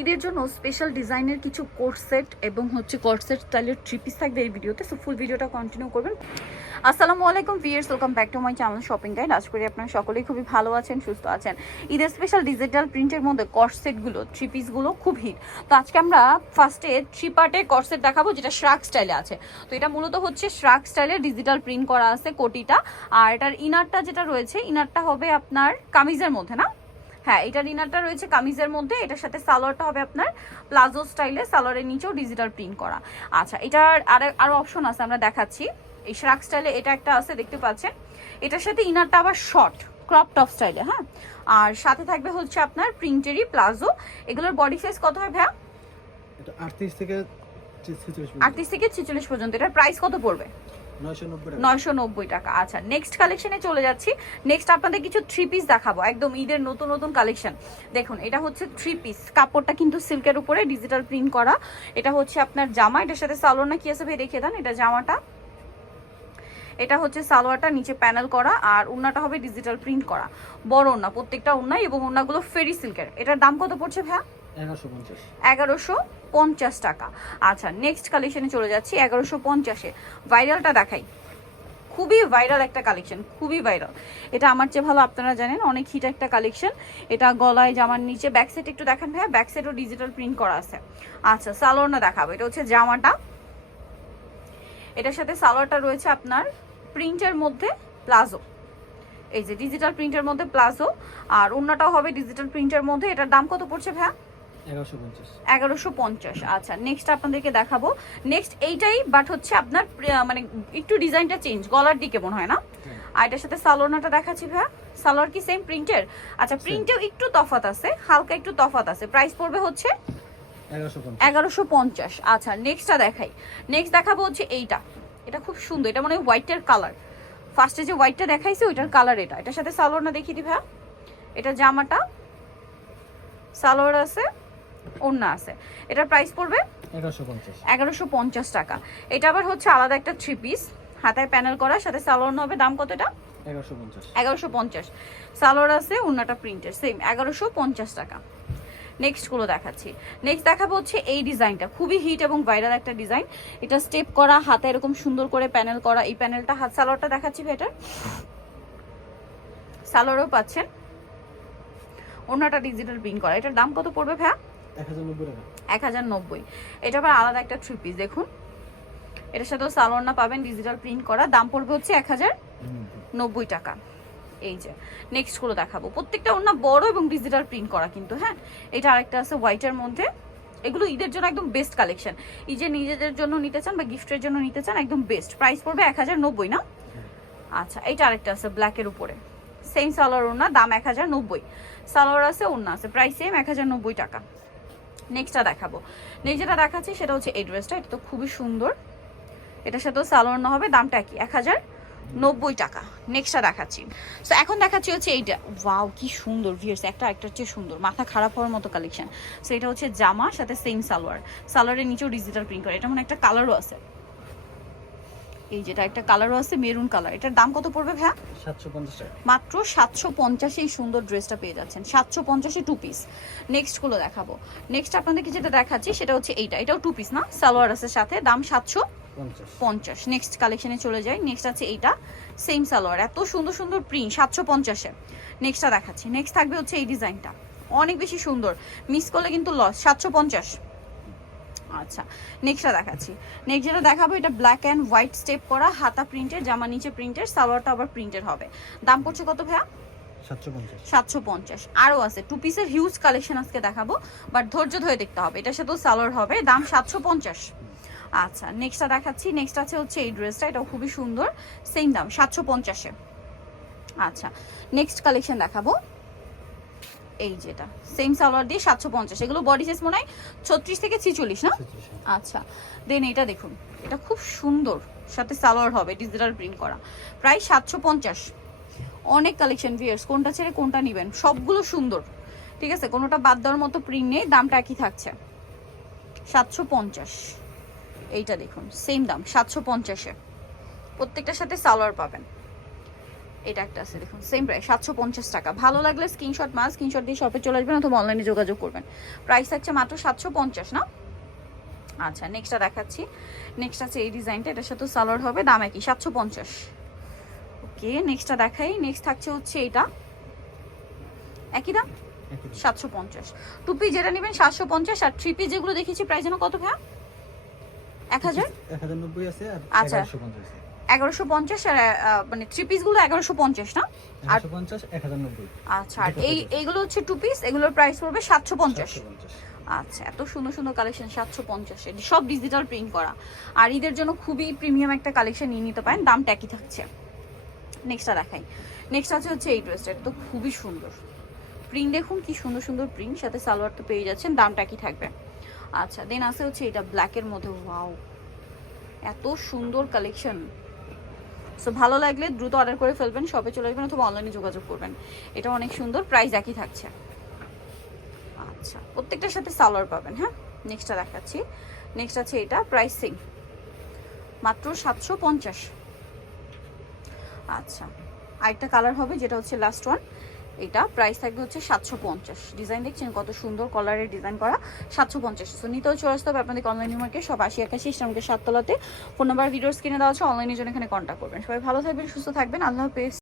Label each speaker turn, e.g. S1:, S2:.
S1: ঈদের জন্য স্পেশাল ডিজাইনের কিছু কোর্স সেট এবং হচ্ছে কোর্স সেট স্টাইলের থ্রি পিস থাকবে এই ভিডিওতে। সো ফুল ভিডিওটা কন্টিনিউ করবেন। আসসালামু আলাইকুম viewers welcome back to my channel shopping guide আজ করি আপনারা সকলেই খুবই ভালো আছেন, সুস্থ আছেন। ঈদের স্পেশাল ডিজিটাল প্রিন্টের মধ্যে কোর্স সেটগুলো থ্রি পিসগুলো খুব হিট তো আজকে আমরা ফার্স্টে থ্রি পার্টের কোর্স সেট দেখাবো, যেটা শ্রাক স্টাইলে আছে। তো এটা মূলত হচ্ছে শ্রাক স্টাইলে ডিজিটাল প্রিন্ট করা আছে কোটিটা। আর এটার ইনারটা যেটা রয়েছে ইনারটা হবে আপনার কামিজের মধ্যে, না? হ্যাঁ এটার ইনারটা রয়েছে কামিজের মধ্যে। এটার সাথে সালোয়ারটা হবে আপনার প্লাজো স্টাইলে সালোয়ারের নিচেও ডিজিটাল প্রিন্ট করা। আচ্ছা এটার আর আরও অপশন আছে আমরা দেখাচ্ছি। এই শ্রাক স্টাইলে এটা একটা আছে দেখতে পাচ্ছেন। এটার সাথে ইনারটা আবার শর্ট ক্রপ টপ স্টাইলে হ্যাঁ? আর সাথে থাকবে হচ্ছে আপনার প্রিন্টেরই প্লাজো। এগুলোর বডি সাইজ কত হয়
S2: এটা আটত্রিশ থেকে
S1: আটত্রিশ থেকে ছেচল্লিশ পর্যন্ত। এটার প্রাইস কত পড়বে?
S2: নয়শো নব্বই টাকা।
S1: আচ্ছা নেক্সট কালেকশনে চলে যাচ্ছি। নেক্সট আপনাদের কিছু থ্রি পিস দেখাবো। একদম ঈদের নতুন নতুন কালেকশন দেখুন, এটা হচ্ছে থ্রি পিস কাপড়টা কিন্তু সিল্কের উপরে ডিজিটাল প্রিন্ট করা। এটা হচ্ছে আপনার জামা। এটার সাথে সালোয়ার না কি আছে ভাই? দেখিয়ে দেন, এটা জামাটা। এটা হচ্ছে সালোয়ারটা, নিচে প্যানেল করা। আর উন্নাটা হবে ডিজিটাল প্রিন্ট করা। বড় ওন্না প্রত্যেকটা উন্না এবং ওন্নাগুলো ফেরি সিল্কের এটার দাম কত পড়ছে ভাইয়া?
S2: এগারোশো পঞ্চাশ।
S1: টাকা। আচ্ছা নেক্সট কালেকশনে চলে যাচ্ছি, এগারোশো পঞ্চাশে। ভাইরালটা দেখাই। খুবই ভাইরাল একটা কালেকশন খুবই ভাইরাল এটা আমার চেয়ে ভালো আপনারা জানেন, অনেক হিট একটা কালেকশন এটা গলায়, জামার নিচে ব্যাক সাইড একটু দেখেন ভাইয়া ব্যাক সাইডও ডিজিটাল প্রিন্ট করা আছে। আচ্ছা সালোয়ারটা দেখাবো। এটা হচ্ছে জামাটা। এটার সাথে সালোয়ারটা রয়েছে আপনার প্রিন্টের মধ্যে প্লাজো এই যে ডিজিটাল প্রিন্টের মধ্যে প্লাজো আর অন্যটাও হবে ডিজিটাল প্রিন্টের মধ্যে। এটার দাম কত পড়ছে ভাইয়া?
S2: এগারোশো পঞ্চাশ।
S1: আচ্ছা নেক্সট আপনাদেরকে দেখাবো। নেক্সট এইটাই বাট হচ্ছে আপনার মানে একটু ডিজাইনটা চেঞ্জ গলার দিকে মনে হয় না? আর এটার সাথে সালোয়ারটা দেখাচ্ছি ভাইয়া। সালোয়ার কি সেম প্রিন্টের আচ্ছা প্রিন্টেও একটু তফাত আছে হালকা একটু তফাত আছে। প্রাইস পড়বে হচ্ছে
S2: এগারোশো পঞ্চাশ।
S1: আচ্ছা নেক্সটটা দেখাই। নেক্সট দেখাবো হচ্ছে এইটা। এটা খুব সুন্দর এটা মানে হোয়াইটের কালার ফার্স্টে যে হোয়াইটটা দেখাইছে ওইটার কালার এটা। এটার সাথে সালোয়ার না দেখিয়ে দিই ভাইয়া। এটা জামাটা। সালোয়ার আছে। ওড়না আছে। এটার প্রাইস পড়বে?
S2: এগারোশো পঞ্চাশ।
S1: টাকা। এটা আবার হচ্ছে আলাদা একটা থ্রি পিস হাতায় প্যানেল করা সাথে সালোয়ার হবে। দাম কত এটা?
S2: এগারোশো পঞ্চাশ।
S1: সালোয়ার আছে ওড়নাটা প্রিন্টের সেম এগারোশো পঞ্চাশ টাকা। নেক্সটগুলো দেখাচ্ছি। নেক্সট দেখাবো হচ্ছে এই ডিজাইনটা খুবই হিট এবং ভাইরাল একটা ডিজাইন এটা স্টেপ করা হাতে এরকম সুন্দর করে প্যানেল করা। এই প্যানেলটা হাত সালোয়ারটা দেখাচ্ছি বেটার সালোয়ারও পাচ্ছেন। ওড়নাটা ডিজিটাল প্রিন্ট করা। এটার দাম কত পড়বে ভাইয়া?
S2: এক হাজার নব্বই
S1: এটা আবার আলাদা একটা থ্রি পিস দেখুন। এটার সাথেও সালোয়ারনা পাবেন ডিজিটাল প্রিন্ট করা। দাম পড়বে হচ্ছে এক হাজার নব্বই টাকা। এই যে নেক্সটগুলো দেখাবো। প্রত্যেকটা ওনা বড় এবং ডিজিটাল প্রিন্ট করা কিন্তু হ্যাঁ? এটা আরেকটা আছে হোয়াইটের মধ্যে। এগুলো ঈদের জন্য একদম বেস্ট কালেকশন এই যে নিজেদের জন্য নিতে চান বা গিফটের জন্য নিতে চান একদম বেস্ট প্রাইস পড়বে এক হাজার নব্বই না? আচ্ছা এইটা আরেকটা আছে ব্ল্যাকের উপরে। সেম সালোয়ার ওনা দাম এক হাজার নব্বই। সালোয়ার আছে ওনা আছে। প্রাইস সেম এক হাজার নব্বই টাকা। নেক্সটটা দেখাবো। নেক্সট যেটা দেখাচ্ছি, সেটা হচ্ছে এই ড্রেসটা, এটা তো খুবই সুন্দর। এটার সাথেও সালোয়ার না হবে, দামটা কি এক হাজার নব্বই টাকা। নেক্সটটা দেখাচ্ছি। সো এখন দেখাচ্ছি হচ্ছে এইটা। ওয়াও কি সুন্দর ভিয়ার্স একটা একটার চেয়ে সুন্দর। মাথা খারাপ হওয়ার মতো কালেকশন সো এটা হচ্ছে জামা, সাথে সেম সালোয়ার। সালোয়ারের নিচেও ডিজিটাল প্রিন্ট করে। এটা মানে একটা কালারও আছে। এই যেটা একটা কালারও আছে মেরুন কালার এটার দাম কত পড়বে ভাইয়া?
S2: সাতশো টাকা।
S1: মাত্র সাতশো পঞ্চাশে এই সুন্দর ড্রেসটা পেয়ে যাচ্ছেন। সাতশো পঞ্চাশে টু পিস নেক্সটগুলো দেখাবো। নেক্সট আপনাদেরকে যেটা দেখাচ্ছি সেটা হচ্ছে এইটা। এটাও টু পিস না? সালোয়ার আছে সাথে। দাম সাতশো
S2: পঞ্চাশ।
S1: পঞ্চাশ। নেক্সট কালেকশনে চলে যাই। নেক্সট আছে এইটা। সেম সালোয়ার। এত সুন্দর সুন্দর প্রিন্ট সাতশো পঞ্চাশে। নেক্সটটা দেখাচ্ছি। নেক্সট থাকবে হচ্ছে এই ডিজাইনটা অনেক বেশি সুন্দর। মিস করলে কিন্তু লস সাতশো পঞ্চাশ। আচ্ছা নেক্সটটা দেখাচ্ছি। নেক্সট যেটা দেখাবো এটা ব্ল্যাক অ্যান্ড হোয়াইট স্টেপ করা হাতা প্রিন্টের জামা নিচে প্রিন্টের সালোয়ারটা আবার প্রিন্টের হবে। দাম পড়ছে কত ভাইয়া?
S2: সাতশো পঞ্চাশ।
S1: আরও আছে টু পিসের হিউজ কালেকশন আজকে দেখাবো বাট ধৈর্য ধরে দেখতে হবে। সাথেও সালোয়ার হবে দাম সাতশো পঞ্চাশ। আচ্ছা নেক্সটটা দেখাচ্ছি নেক্সট আছে হচ্ছে এই ড্রেসটা এটাও খুবই সুন্দর সেম দাম সাতশো পঞ্চাশে। আচ্ছা নেক্সট কালেকশন দেখাবো। এই যেটা সেম সালোয়ার দিয়ে সাতশো পঞ্চাশ এগুলো বডি সাইজ মনে হয় ছত্রিশ থেকে ছিচল্লিশ না? আচ্ছা দেন এটা দেখুন এটা খুব সুন্দর সাথে সালোয়ার হবে ডিজিটাল প্রিন্ট করা প্রায় সাতশো পঞ্চাশ। অনেক কালেকশন ভিয়ার্স কোনটা ছেড়ে কোনটা নেবেন সবগুলো সুন্দর ঠিক আছে? কোনোটা বাদ দেওয়ার মতো প্রিন্ট নেই দামটা একই থাকছে। সাতশো পঞ্চাশ এইটা দেখুন সেম দাম সাতশো পঞ্চাশে। প্রত্যেকটার সাথে সালোয়ার পাবেন। এটা একটা আছে দেখুন সেম প্রাইস সাতশো পঞ্চাশ টাকা। ভালো লাগলে স্ক্রিনশট মাস স্ক্রিনশট দিয়ে শপে চলে আসবেন অথবা অনলাইনে যোগাযোগ করবেন। প্রাইস থাকছে মাত্র সাতশো পঞ্চাশ না? আচ্ছা নেক্সটটা দেখাচ্ছি। নেক্সট আছে এই ডিজাইনটা এটার সাথে সালোয়ার হবে দাম একই সাতশো পঞ্চাশ। ওকে নেক্সটটা দেখাই। নেক্সট থাকছে হচ্ছে এটা। একই দাম? সাতশো পঞ্চাশ। টু টুপি যেটা নেবেন সাতশো পঞ্চাশ আর থ্রি পিস যেগুলো দেখেছি প্রাইস যেন কত ভাইয়া? এক হাজার? আচ্ছা।
S2: এগারোশো পঞ্চাশ
S1: আর মানে থ্রি পিসগুলো এগারোশো পঞ্চাশ না?
S2: নব্বই
S1: আচ্ছা আর এই এইগুলো হচ্ছে টু পিস এগুলোর প্রাইস পড়বে সাতশো পঞ্চাশ।
S2: সাতশো পঞ্চাশ।
S1: আচ্ছা এত সুন্দর সুন্দর কালেকশন সাতশো পঞ্চাশে। সব ডিজিটাল প্রিন্ট করা। আর ঈদের জন্য খুবই প্রিমিয়াম একটা কালেকশন নিয়ে নিতে পারেন দামটা একই থাকছে। নেক্সটটা দেখাই। নেক্সট আছে হচ্ছে এই ড্রেসটা তো খুবই সুন্দর। প্রিন্ট দেখুন কি সুন্দর সুন্দর প্রিন্ট সাথে সালোয়ার তো পেয়ে যাচ্ছেন দামটা কি থাকবে। আচ্ছা দেন আছে হচ্ছে এটা ব্ল্যাকের মধ্যে ওয়াও এত সুন্দর কালেকশন সো ভালো লাগলে দ্রুত অর্ডার করে ফেলবেন শপে চলে আসবেন অথবা অনলাইনে যোগাযোগ করবেন। এটা অনেক সুন্দর প্রাইস একই থাকছে। আচ্ছা প্রত্যেকটার সাথে সালোয়ার পাবেন হ্যাঁ? নেক্সটটা দেখাচ্ছি। নেক্সট আছে এটা প্রাইসিং মাত্র সাতশো পঞ্চাশ। আচ্ছা আরেকটা কালার হবে, যেটা হচ্ছে লাস্ট ওয়ান এটা প্রাইস থাকবে হচ্ছে সাতশো পঞ্চাশ। ডিজাইন দেখছেন কত সুন্দর কলারের ডিজাইন করা, সাতশো পঞ্চাশ। সো নিতেও চলে আপনাদের অনলাইন মার্কে সব আশি একাশি, ইসলামকে সাততলাতে। ফোন নাম্বার ভিডিওস কিনে দেওয়া আছে অনলাইনের জন্য এখানে কন্ট্যাক্ট করবেন। সবাই ভালো থাকবেন, সুস্থ থাকবেন, আল্লাহ হাফেজ।